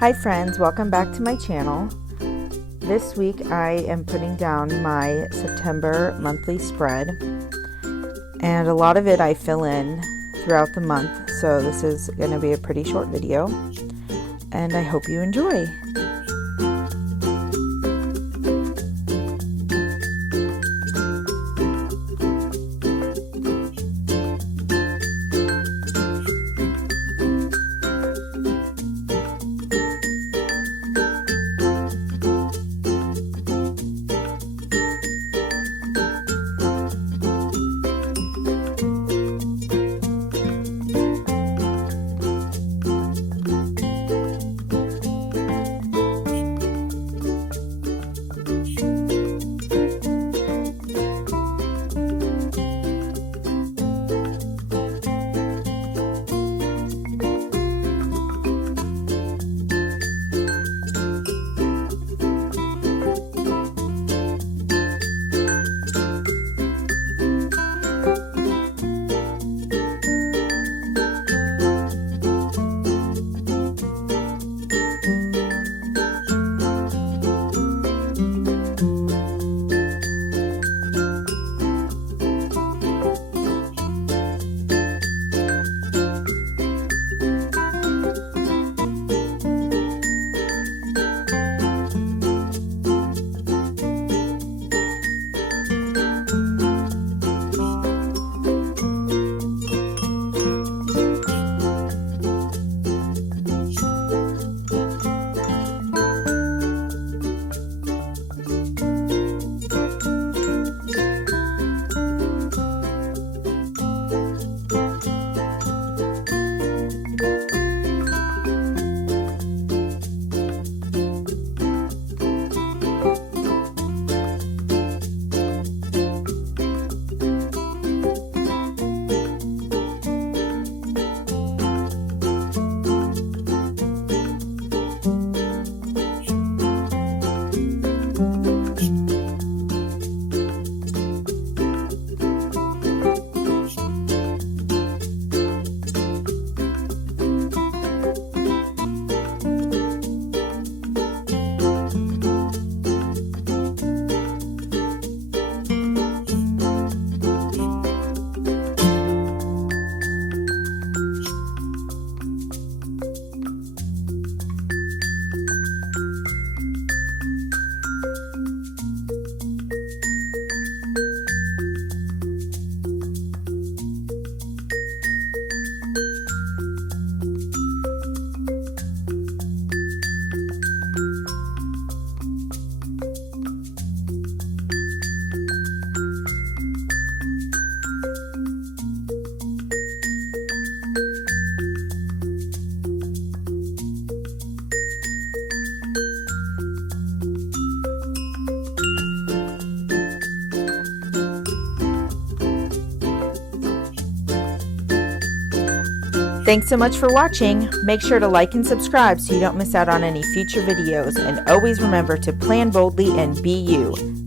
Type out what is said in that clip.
Hi friends, welcome back to my channel. This week I am putting down my September monthly spread, and a lot of it I fill in throughout the month, so this is going to be a pretty short video, and I hope you enjoy. Thanks so much for watching. Make sure to like and subscribe so you don't miss out on any future videos. And always remember to plan boldly and be you.